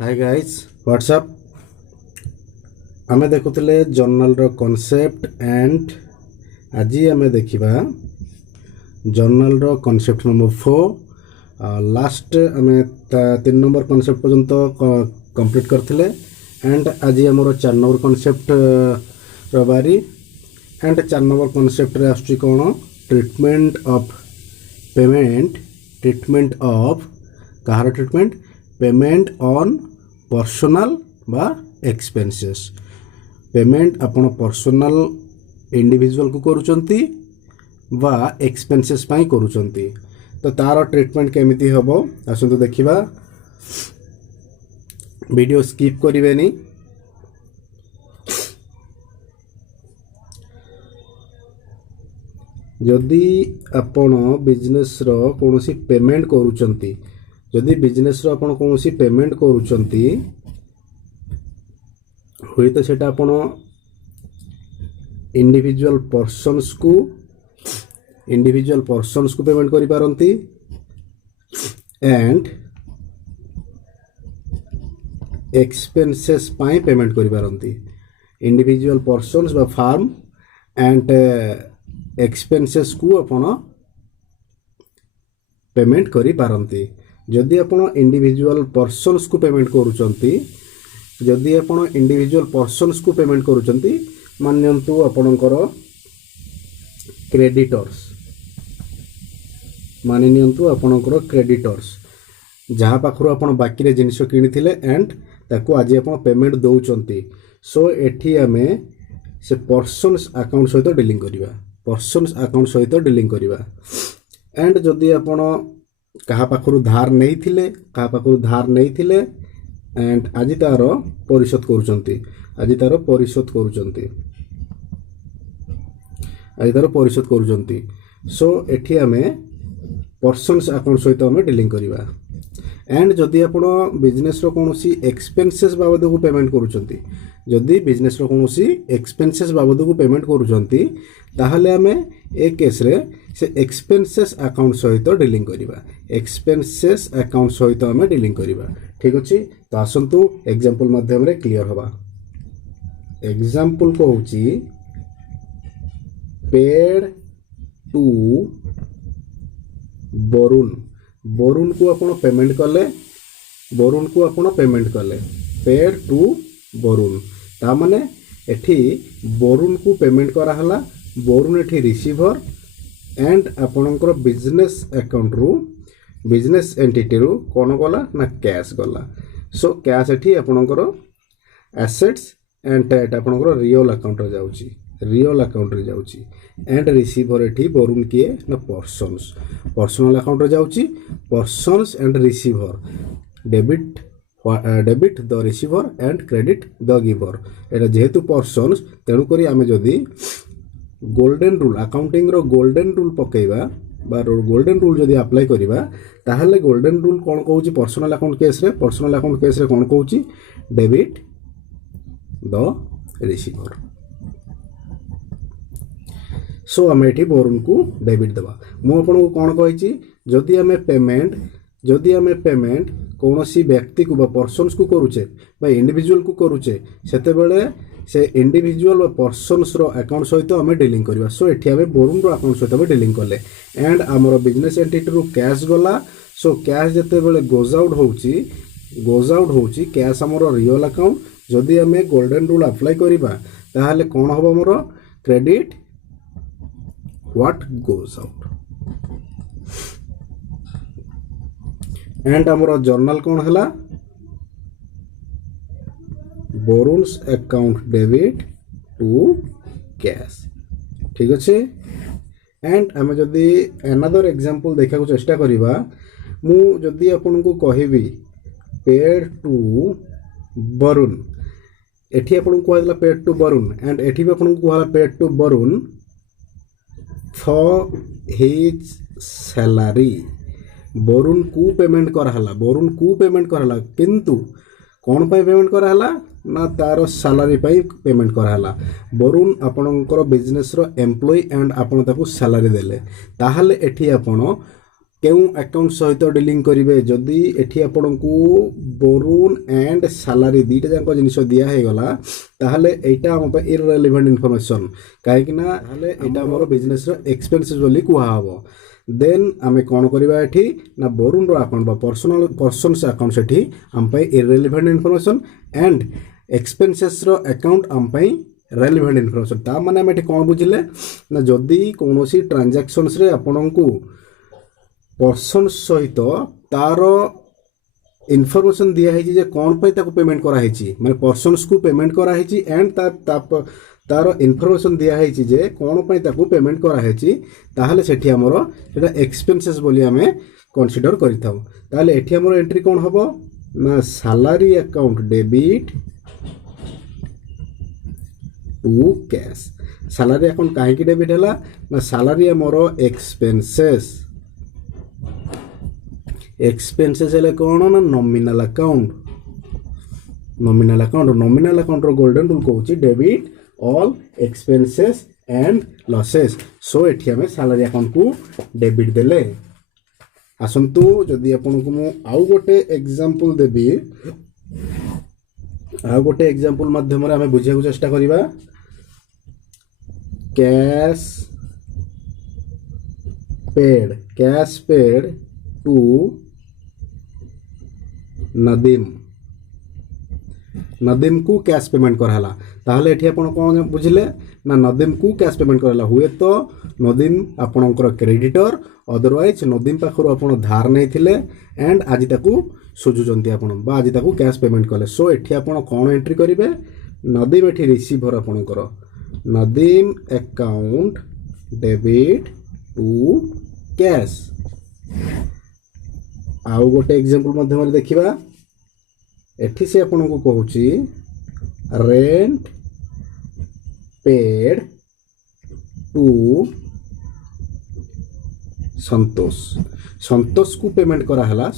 Hi guys what's up आमे देखुले journal row concept and आज आमे देखिबा जर्नल रो कॉन्सेप्ट नंबर 4 लास्ट आमे 3 नंबर कॉन्सेप्ट पर्यंत कंप्लीट करथिले एंड आज हमर 4 नंबर कॉन्सेप्ट रो बारी एंड 4 नंबर कॉन्सेप्ट रे आछी कोन ट्रीटमेंट ऑफ कहार ट्रीटमेंट पेमेंट ऑन पर्सनल बा एक्सपेंसेस पेमेंट आपण पर्सनल इंडिविजुअल को करूचंती बा एक्सपेंसेस पाई करूचंती तो तार ट्रीटमेंट केमिति हबो आसंतु देखिबा वीडियो स्किप करिवेनी जदि आपण बिजनेस रो कोनोसी पेमेंट करूचंती जदि बिजनेस रो आपण कोनोसी पेमेंट करूचंती होय तो सेटा आपण इंडिविजुअल पर्सन्स को पेमेंट करि पारंती एंड एक्सपेंसेस पाई पेमेंट करि पारंती इंडिविजुअल पर्सन्स बा फार्म एंड एक्सपेंसेस को आपण पेमेंट करि पारंती जदि आपण इंडिविजुअल पर्सन्स को पेमेंट करूचंती जदि आपण इंडिविजुअल पर्सन्स को पेमेंट करूचंती मानयंतु आपणकर क्रेडिटर्स मानिनियंतु आपणकर क्रेडिटर्स जहाँ पाखरु आपण बाकी रे जिनिस किनिथिले एंड ताको आज आपण पेमेंट दउचंती सो एठी आमे से पर्सन्स अकाउंट सहित डीलिंग करिवा एंड जदि आपण कहा पाखरु धार नहीं थिले एंड आज तार परिशोध करूचंती सो एठी आमे पर्सन्स अकाउंट सहित आमे डीलिंग करिवा एंड जदि आपण बिजनेस रो कोनोसी एक्सपेंसेस बाबद को पेमेंट करूचंती जदि बिजनेस रो कोनोसी एक्सपेंसेस बाबद को पेमेंट करूचंती ताहले आमे ए केस रे से एक्सपेंसेस अकाउंट सहित डीलिंग करिवा ठीक अछि तो आसंतु एग्जांपल माध्यम रे क्लियर होबा एग्जांपल को होची पेड टू बोरुन को आपण पेमेंट कले पेड टू बोरुन ता माने एठी बोरुन को पेमेंट करा हला बोरुन एठी रिसीवर एंड आपणकर बिजनेस अकाउंट रू बिजनेस एंटिटी रू कोन गला ना कैश गला सो कैश एठी आपणकर एसेट्स एंड एटा आपणकर रियल अकाउंट रे जाउची एंड रिसीवर एठी बोरुन किए ना पर्सनल अकाउंट रे जाउची persons and receiver debit the receiver and credit the giver एटा जेहेतु पर्सन्स तेणु करी आमे जदी गोल्डन रूल अकाउंटिंग रो गोल्डन रूल पकेइबा बा गोल्डन रूल जदी अप्लाई करिबा ताहले गोल्डन रूल कोन कहूची पर्सनल अकाउंट केस रे कोन कहूची डेबिट द रिसीवर सो आमे एठी बोरुन को डेबिट दबा मु आपन को कोन कहिची जदी आमे पेमेंट कोनोसी व्यक्ति को बा पर्सन्स को करूचे बा इंडिविजुअल को करूचे सेते बेले से इंडिविजुअल और पर्सन्स रो अकाउंट सहित आमे डीलिंग करबा सो एठी आमे बोरुन रो अकाउंट सहित आमे डीलिंग करले एंड हमर बिजनेस एंटिटी रो कैश गला सो कैश जते बेले गोज आउट होउची कैश हमर रियल अकाउंट जदी आमे गोल्डन रूल अप्लाई करबा ताहाले कोन होबो हमर credit what goes out and हमर जर्नल कोन हला बोरुन्स अकाउंट डेबिट टू कैश ठीक अच्छे एंड आम जदि अनदर एग्जांपल देखा को चेष्टा करिबा मु जदि आपन को कहिबी पेड टू बोरुन एठी आपन को कहला पेड टू बोरुन एंड एठी भी आपन को कहला paid to Barun for his salary Barun को पेमेंट करहला किंतु कौन पाई पेमेंट करहला ना तार सैलरी पाई पेमेंट करहला बोरुन आपणकर बिजनेस रो एम्प्लॉय एंड आपण ताको सैलरी देले ताहले एठी आपण କେଉଁ ଆକାଉଣ୍ଟ ସହିତ ଡିଲିଂ କରିବେ ଯଦି ଏଠି ଆପଣଙ୍କୁ ବରୁଣ ଆଣ୍ଡ ସାଲାରୀ ଦୁଇଟା ଯାକ ଜିନିଷ ଦିଆ ହେଇଗଲା ତାହେଲେ ଏଇଟା ଆମ ପାଇଁ ଇରରେଲିଭେଣ୍ଟ ଇନଫର୍ମେସନ୍ କାହିଁକିନା ତାହେଲେ ଏଇଟା ଆମର ବିଜନେସ୍ର ଏକ୍ସପେନ୍ସେସ୍ ବୋଲି କୁହାହେବ। ଦେନ୍ ଆମେ କ'ଣ କରିବା ଏଠି ନା ବରୁଣର ଆକାଉଣ୍ଟ ବା ପର୍ସନ୍ସ ଆକାଉଣ୍ଟ ସେଠି ଆମ ପାଇଁ ଇରରେଲିଭେଣ୍ଟ ଇନଫର୍ମେସନ୍ ଆଣ୍ଡ ଏକ୍ସପେନ୍ସେସ୍ର ଆକାଉଣ୍ଟ ଆମ ପାଇଁ ରେଲିଭେଣ୍ଟ ଇନଫର୍ମେସନ୍। ତା ମାନେ ଆମେ ଏଠି କ'ଣ ବୁଝିଲେ ନା ଯଦି କୌଣସି ଟ୍ରାଞ୍ଜାକ୍ସନ୍ସରେ ଆପଣଙ୍କୁ ପର୍ସନ୍ ସହିତ ତାର ଇନଫର୍ମେସନ୍ ଦିଆହେଇଛି ଯେ କ'ଣ ପାଇଁ ତାକୁ ପେମେଣ୍ଟ କରାହେଇଛି ମାନେ ପର୍ସନ୍ସକୁ ପେମେଣ୍ଟ କରାହେଇଛି ଆଣ୍ଡ ତାର ଇନଫର୍ମେସନ୍ ଦିଆହେଇଛି ଯେ କ'ଣ ପାଇଁ ତାକୁ ପେମେଣ୍ଟ କରାହେଇଛି ତାହେଲେ ସେଠି ଆମର ସେଇଟା ଏକ୍ସପେନ୍ସେସ୍ ବୋଲି ଆମେ କନସିଡର କରିଥାଉ। ତାହେଲେ ଏଠି ଆମର ଏଣ୍ଟ୍ରି କ'ଣ ହେବ ନା salary account debit to cash. Salary account କାହିଁକି ଡେବିଟ୍ ହେଲା ନା ସାଲାରୀ ଆମର ଏକ୍ସପେନ୍ସେସ୍ ହେଲେ କ'ଣ ନା ନମିନାଲ ଆକାଉଣ୍ଟର ଗୋଲ୍ଡେନ୍ ରୁଲ୍ କହୁଛି debit all expenses and losses. So ଏଠି ଆମେ ସାଲାରୀ ଆକାଉଣ୍ଟକୁ ଡେବିଟ୍ ଦେଲେ। ଆସନ୍ତୁ ଯଦି ଆପଣଙ୍କୁ ମୁଁ ଆଉ ଗୋଟେ ଏକ୍ଜାମ୍ପଲ୍ ଦେବି ଆଉ ଗୋଟେ ଏକ୍ଜାମ୍ପଲ୍ ମାଧ୍ୟମରେ ଆମେ ବୁଝିବାକୁ ଚେଷ୍ଟା କରିବା। କ୍ୟାଶ୍ ପେଡ୍ ଟୁ नदीम को कैश पेमेंट कराला ताहले एठी आपण कोन बुझिले ना नदीम को कैश पेमेंट कराला हुए तो नदीम आपणकर क्रेडिटर अदरवाइज नदीम पाखरु आपण धार नै थिले एंड आज ताकू सुजुजंती आपण बा आज ताकू कैश पेमेंट कले। सो एठी आपण कोन एंट्री करिवे नदीम एठी रिसीवर आपणकर Nadeem account debit to cash. आउ गोटे एग्जांपल माध्यम देखिबा एठी से आपन को कहूची रेंट पेड टू संतोष को पेमेंट करा हला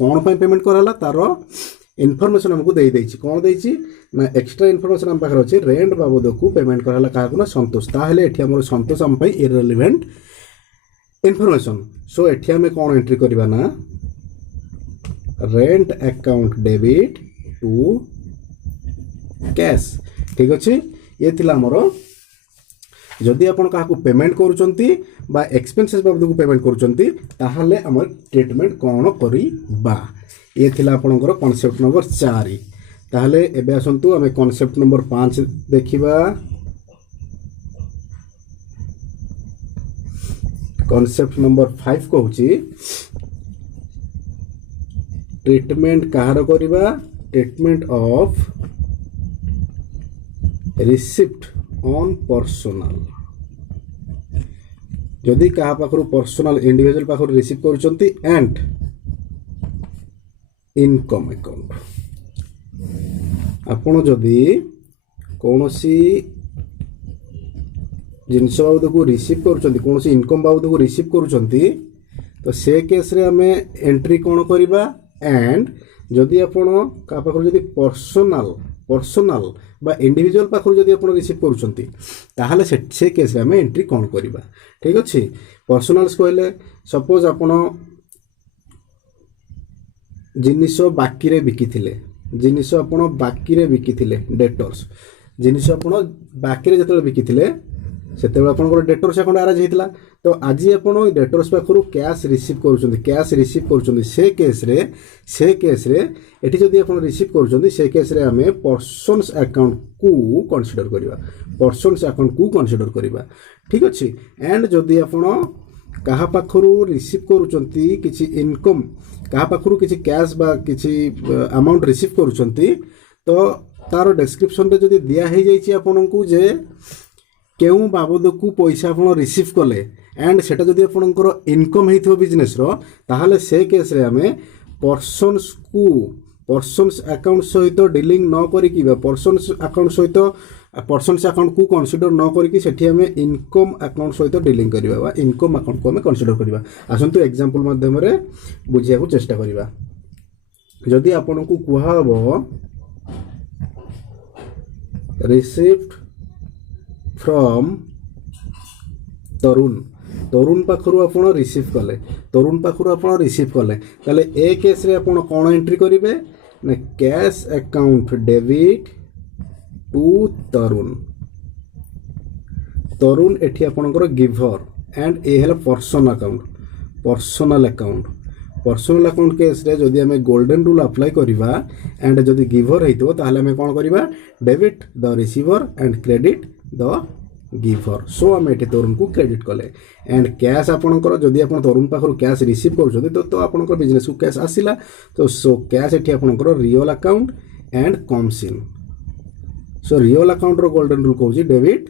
कोन पे पेमेंट करा हला तारो इनफॉरमेशन हमको दे देछि कोन देछि ना एक्स्ट्रा इनफॉरमेशन हम पाखर अछि रेंट बाबद को पेमेंट करा हला काहको ना संतोष ताहले एठी हमर संतोष हम पई इररिलेवेंट इनफॉरमेशन। सो एठी हमें कौन एंट्री करबा ना rent account debit to cash. ठीक अछि ये थिला हमरो जदि आपण काहको पेमेंट करूचंती बा एक्सपेंसेस बाबद को पेमेंट करूचंती ताहले हमर ट्रीटमेंट कोन करिबा ये थिला आपणकर कांसेप्ट नंबर 4। ताहले एबे आसंतु हमें कांसेप्ट नंबर 5 देखिबा। कॉन्सेप्ट नंबर 5 कहूची ट्रीटमेंट कहार करिबा treatment of receipt on personal जदि कहा पाखरु पर्सनल इंडिविजुअल पाखरु रिसीव करूचंती एंड इनकम अकाउंट आपण जदि कोनोसी जिनस बाबद को रिसीव करूचंती कोनोसी इनकम बाबद को रिसीव करूचंती तो से केस रे हमें एंट्री कोन करिबा एंड जदि आपण का पाखरु जदि पर्सनल बा इंडिविजुअल पाखरु जदि आपण रिसीव करूचंती ताहाले से केस रे हमें एंट्री कोन करिबा। ठीक अछि पर्सनल्स कहले सपोज आपण जिनिस बाकी रे बिकिथिले डेटर्स जिनिस आपण बाकी रे जतले बिकिथिले सेते आपनकर डेटर्स अकाउंट आराज हेतला तो आज आपण डेटर्स पाखरु कैश रिसीव करूचंती से केस रे एठी जदि आपण रिसीव करूचंती से केस रे हमें पर्सन्स अकाउंट को कंसीडर करिबा। ठीक अछि एंड जदि आपण कहा पाखरु रिसीव करूचंती किछि इनकम कहा पाखरु किछि कैश बा किछि अमाउंट रिसीव करूचंती तो तार डिस्क्रिप्शन रे जदि दिया हे जाइछि आपनकु जे केउ बाबद को पैसा आपण रिसीव कले एंड सेटा जदि आपनकर इनकम हेथिबो बिजनेस रो ताहाले से केस रे हमें पर्सन्स अकाउंट सहित डीलिंग न करी कि पर्सन्स अकाउंट को कंसीडर न करी सेठी हमें इनकम अकाउंट सहित डीलिंग करिबा बा इनकम अकाउंट को हमें कंसीडर करिबा। आसंतु एग्जांपल माध्यम रे बुझिया को चेष्टा करिबा। जदि आपनकु कुहा हबो रिसीव्ड फ्रॉम तरुण तरुण पाखरु आपण रिसीव कले तरुण पाखरु आपण रिसीव कले ताले ए केस रे आपण कोन एंट्री करिवे ना cash account debit to Tarun Tarun एठी आपणकर गिवर एंड ए हेला पर्सनल अकाउंट केस रे जदि आमे गोल्डन रूल अप्लाई करिवा एंड जदि गिवर हेतो ताहले आमे कोन करिवा debit the receiver and credit the giver so आमे एठी तरुण को क्रेडिट कले एंड कैश आपणकर जदि आपण तरुण पाखरु कैश रिसीव करछथि तो आपणकर बिजनेस को कैश आसिला तो सो कैश एठी आपणकर real account and comes in so real account रो गोल्डन रूल कहूची डेबिट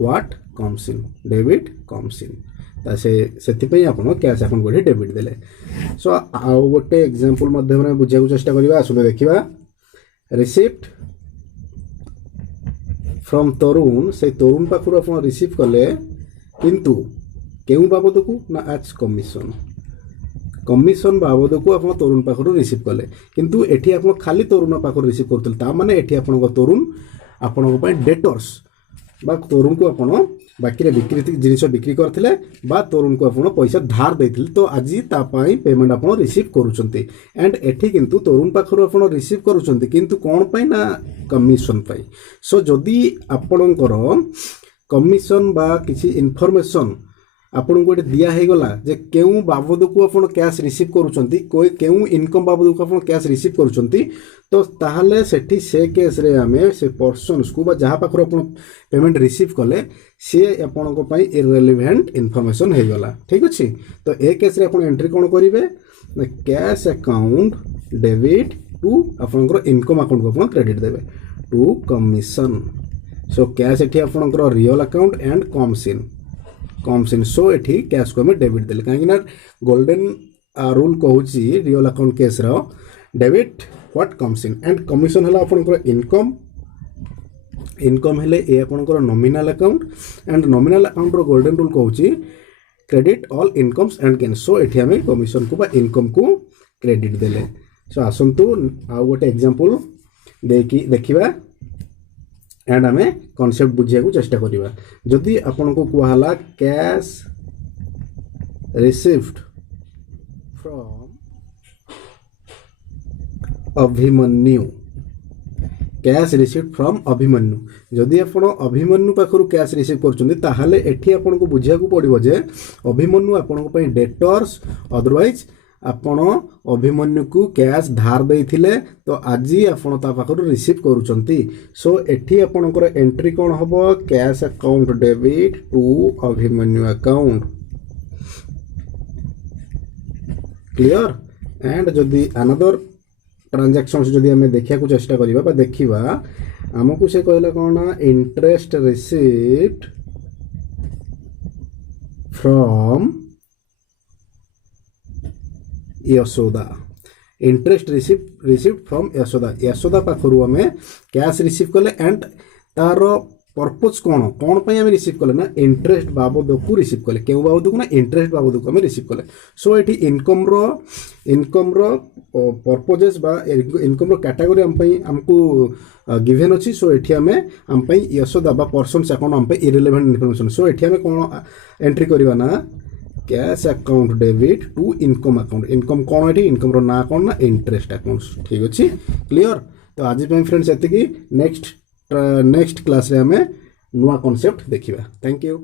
व्हाट कम्स इन से आपण कैश अकाउंट को डेबिट देले सो आउ गोटे एग्जांपल माध्यम रे बुझिया को चेष्टा करिवा आसु देखिबा रिसीप्ट फ्रॉम तरुण से तरुण पाखरु आपण रिसीव कले किंतु केउ बाबद को ना एज कमीशन बाबद को आपण तरुण पाखरु रिसीव कले किंतु एठी आपण खाली तरुण पाखरु रिसीव करतल ता माने एठी आपण को तरुण आपण को पय डेटर्स बा तरुण को आपण बाकी रे बिक्री जिनिस बिक्री करथिले बा तरुण को आपण पैसा धार देथिले तो आजी ता पय पेमेंट आपण रिसीव करूचंती एंड एठी किंतु तरुण पाखरु आपण रिसीव करूचंती किंतु कोन पय ना कमीशन पय सो जदी आपणकर कमीशन बा किछि इन्फॉर्मेशन आपन को दिया है गला जे केउ बाबद को आपण कैश रिसीव करूचंती कोई केउ इनकम बाबद को आपण कैश रिसीव करूचंती तो ताहले सेठी से केस रे हमें से पर्सनस को बा जहा पाखर आपण पेमेंट रिसीव कले से आपण को पई इररिलेवेंट इन्फॉर्मेशन हे गला ठीक अछि तो ए केस रे आपण एंट्री कोन करिवे कैश अकाउंट डेबिट टू आपनकर इनकम अकाउंट को आपण क्रेडिट देबे टू कमीशन सो कैश एठी आपनकर real account and comes in so एठी कैश को हमें डेबिट देले काहे ना गोल्डन रूल कहूची रियल अकाउंट केस रो debit what comes in and commission हला आपनकर इनकम हेले ए आपनकर nominal account and nominal account रो गोल्डन रूल कहूची credit all incomes and gain so एठी हमें कमीशन को बा इनकम को क्रेडिट देले सो आसंतु आ गोटे एग्जांपल देखिबा एंड हमें कॉन्सेप्ट बुझिया को चेष्टा करिबा जदि आपन को कहला cash received from Abhimanyu cash received from Abhimanyu जदि आपण अभिमन्यु पाखरु कैश रिसीव करछन्ती ताहाले एठी आपन को बुझिया को पड़िबो जे अभिमन्यु आपन को पई डेटर्स अदरवाइज आपण अभिमन्यु को कैश धार देथिले तो आजी आपण ता पाखरु रिसीव करूचंती सो एठी आपणकर एंट्री कोन हबो cash account debit to Abhimanyu account clear and जदि अनदर ट्रांजैक्शंस जदि हमें देखिया को चेष्टा करिबा बा देखिबा हमकु से कहला कोन interest received from Yashoda interest received from Yashoda पाखरु हमें कैश रिसीव कले एंड तार पर्पज कौन पे आम रिसीव कले ना इंटरेस्ट बाबद को रिसीव कले क्यों बाबद को ना इंटरेस्ट बाबद को आम रिसीव कले सो ये इनकम रो पर्पजेस बा इनकम रो कैटेगरी आमको गिवन अच्छी सो ये आम यशोदा बा पर्सन्स अकाउंट आम इररिलेवेंट इनफॉरमेशन सो ये आम कौन एंट्री करवा ना cash account debit to income account income कौन है इनकम रो ना कौन ना इंटरेस्ट अकाउंट ठीक अच्छे क्लियर तो आज फ्रेंड्स ये नेक्स्ट क्लास रे हमें नुआ कॉन्सेप्ट देखिबा थैंक यू।